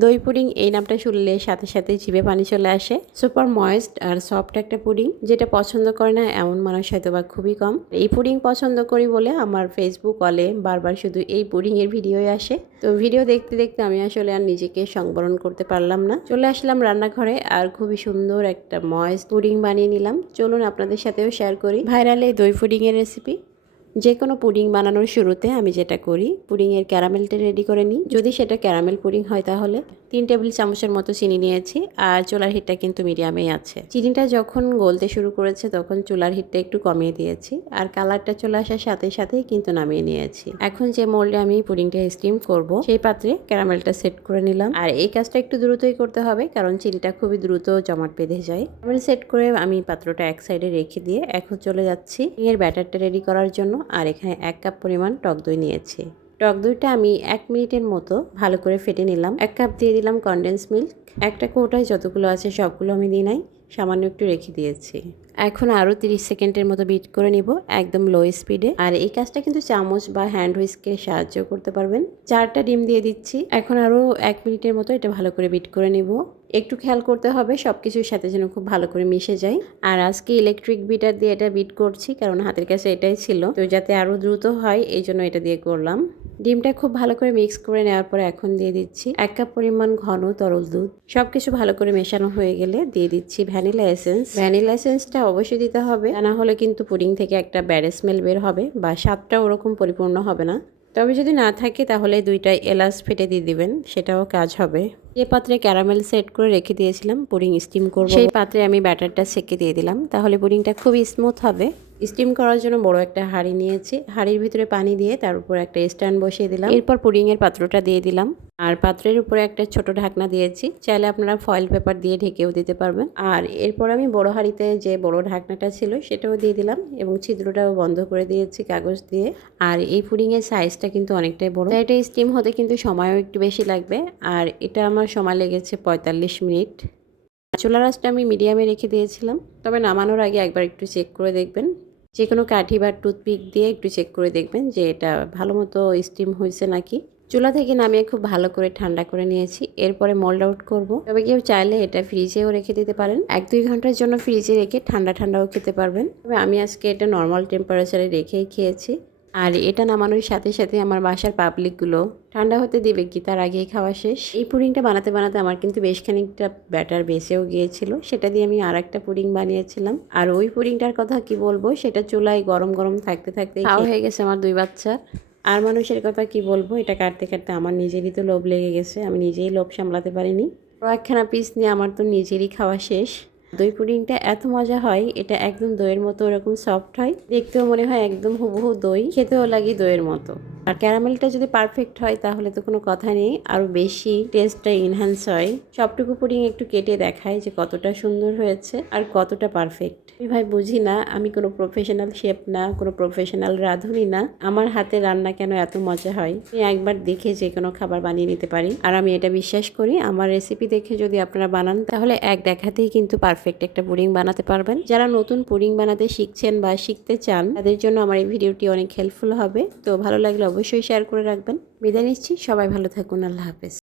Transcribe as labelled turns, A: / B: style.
A: দই পুডিং এই নামটা শুনলে সাথে সাথে জিভে পানি চলে আসে। সুপার ময়েস্ট আর সফট একটা পুডিং, যেটা পছন্দ করে না এমন মানুষ হয়তো বা খুবই কম। এই পুডিং পছন্দ করি বলে আমার ফেসবুক অলে বারবার শুধু এই পুডিং এর ভিডিওই আসে। তো ভিডিও দেখতে দেখতে আমি আসলে আর নিজেকে সংবরণ করতে পারলাম না। চলে আসলাম রান্নাঘরে আর খুবই সুন্দর একটা ময়েস্ট পুডিং বানিয়ে নিলাম। চলুন আপনাদের সাথেও শেয়ার করি। ভাইরাল এই দই পুডিং এর রেসিপি যে কোনো পুডিং বানানোর শুরুতে আমি যেটা করি, পুডিংয়ের ক্যারামেলটা রেডি করে নিই। যদি সেটা ক্যারামেল পুডিং হয় তাহলে। তিন টেবিল চামচের মতো চিনি নিয়েছি আর চুলার হিটটা কিন্তু মিডিয়ামেই আছে। চিনিটা যখন গলতে শুরু করেছে তখন চুলার হিটটা একটু কমিয়ে দিয়েছি আর কালারটা চলে আসার সাথে সাথেই কিন্তু নামিয়ে নিয়েছি। এখন যে মোল্ডে আমি পুডিংটা স্টিম করব, সেই পাত্রে ক্যারামেলটা সেট করে নিলাম। আর এই কাজটা একটু দ্রুতই করতে হবে কারণ চিনিটা খুবই দ্রুত জমাট বেঁধে যায়। ক্যারামেল সেট করে আমি পাত্রটা এক সাইডে রেখে দিয়ে এখন চলে যাচ্ছি। এর ব্যাটারটা রেডি করার জন্য আর এখানে এক কাপ পরিমাণ টক দই নিয়েছি। টক দইটা আমি এক মিনিটের মতো ভালো করে ফেটে নিলাম। এক কাপ দিয়ে দিলাম কনডেন্স মিল্ক একটা কৌটায় যতগুলো আছে সবগুলো আমি দিই নাই, সামান্য একটু রেখে দিয়েছি। এখন আরও তিরিশ সেকেন্ডের মতো বিট করে নিব একদম লো স্পিডে আর এই কাজটা কিন্তু চামচ বা হ্যান্ড হুইস্কের সাহায্য করতে পারবেন। চারটা ডিম দিয়ে দিচ্ছি। এখন আরও এক মিনিটের মতো এটা ভালো করে বিট করে নিব। একটু খেয়াল করতে হবে সব কিছুর সাথে যেন খুব ভালো করে মিশে যায়। আর আজকে ইলেকট্রিক বিটার দিয়ে এটা বিট করছি, কারণ হাতের কাছে এটাই ছিল। তো যাতে আরও দ্রুত হয়, এই জন্য এটা দিয়ে করলাম। ডিমটা খুব ভালো করে মিক্স করে নেওয়ার পরে এখন দিয়ে দিচ্ছি এক কাপ পরিমাণ ঘন তরল দুধ। সব কিছু ভালো করে মেশানো হয়ে গেলে দিয়ে দিচ্ছি ভ্যানিলা এসেন্স। ভ্যানিলা এসেন্সটা অবশ্যই দিতে হবে। না হলে কিন্তু পুডিং থেকে একটা ব্যাড স্মেল বের হবে বা স্বাদটা ওরকম পরিপূর্ণ হবে না। তবে যদি না থাকে, তাহলে দুইটা এলাচ ফেটে দিয়ে দিবেন, সেটাও কাজ হবে। যে পাত্রে ক্যারামেল সেট করে রেখে দিয়েছিলাম, পুডিং স্টিম করব। সেই পাত্রে আমি ব্যাটারটা সেকে দিয়ে দিলাম, তাহলে পুডিংটা খুবই স্মুথ হবে। স্টিম করার জন্য বড় একটা হাঁড়ি নিয়েছি, হাঁড়ির ভিতরে পানি দিয়ে তার উপর একটা স্ট্যান্ড বসিয়ে দিলাম। এরপর পুডিংয়ের পাত্রটা দিয়ে দিলাম। আর পাত্রের উপরে একটা ছোট ঢাকনা দিয়েছি। চাইলে আপনারা ফয়েল পেপার দিয়ে ঢেকেও দিতে পারবেন। আর এরপর আমি বড় হাঁড়িতে যে বড় ঢাকনাটা ছিল সেটাও দিয়ে দিলাম এবং ছিদ্রটাও বন্ধ করে দিয়েছি কাগজ দিয়ে। আর এই পুডিংয়ের সাইজটা কিন্তু অনেকটাই বড়। এটা স্টিম হতে কিন্তু সময়ও একটু বেশি লাগবে। আর এটা আমার সময় লেগেছে পঁয়তাল্লিশ মিনিট। চুলা রাসটা আমি মিডিয়ামে রেখে দিয়েছিলাম। তবে নামানোর আগে একবার একটু চেক করে দেখবেন। যে কোনো কাঠি বা টুথপিক দিয়ে একটু চেক করে দেখবেন যে এটা ভালো মতো স্টিম হয়েছে নাকি। চুলা থেকে নামিয়ে খুব ভালো করে ঠান্ডা করে নিয়েছি। এরপরে মোল্ড আউট করব। তবে কেউ চাইলে এটা ফ্রিজেও রেখে দিতে পারেন। এক দুই ঘণ্টার জন্য ফ্রিজে রেখে ঠান্ডা ঠান্ডাও খেতে পারবেন। তবে আমি আজকে এটা নর্মাল টেম্পারেচারে রেখেই খেয়েছি। আর এটা নামানোর সাথে সাথে আমার বাসার পাবলিকগুলো ঠান্ডা হতে দিবে কি তার আগেই খাওয়া শেষ। এই পুডিংটা বানাতে বানাতে আমার কিন্তু বেশ খানিকটা ব্যাটার বেঁচেও গিয়েছিল। সেটা দিয়ে আমি আর একটা পুডিং বানিয়েছিলাম। আর ওই পুডিংটার কথা কি বলব? সেটা চুলায় গরম গরম থাকতে থাকতে খাওয়া হয়ে গেছে আমার দুই বাচ্চার। আর মানুষের কথা কি বলব? এটা কাটতে কাটতে আমার নিজেরই তো লোভ লেগে গেছে। আমি নিজেই লোভ সামলাতে পারিনি। একখানা পিস নিয়ে আমার তো নিজেরই খাওয়া শেষ। দই পুডিংটা এত মজা হয়, এটা একদম দইয়ের মতো ওরকম সফট হয়। দেখতেও মনে হয় একদম হুবহু দই, খেতেও লাগে দইয়ের মতো। আর ক্যারামেলটা যদি পারফেক্ট হয়, তাহলে তো কোনো কথা নেই। আরও বেশি টেস্টটা ইনহ্যান্স হয়। সবটুকু পুডিং একটু কেটে দেখায় যে কতটা সুন্দর হয়েছে আর কতটা পারফেক্ট আমি ভাই বুঝি না, আমি কোনো প্রফেশনাল শেফ না, কোনো প্রফেশনাল রাঁধুনি না। আমার হাতে রান্না কেন এত মজা হয়? আমি একবার দেখে যে কোনো খাবার বানিয়ে নিতে পারি। আর আমি এটা বিশ্বাস করি, আমার রেসিপি দেখে যদি আপনারা বানান, তাহলে এক দেখাতেই কিন্তু পারফেক্ট একটা পুডিং বানাতে পারবেন। যারা নতুন পুডিং বানাতে শিখছেন বা শিখতে চান, তাদের জন্য আমার এই ভিডিওটি অনেক হেল্পফুল হবে। তো ভালো লাগলে অবশ্যই শেয়ার করে রাখবেন। বিদায় নিচ্ছি সবাই ভালো থাকুন আল্লাহ হাফেজ।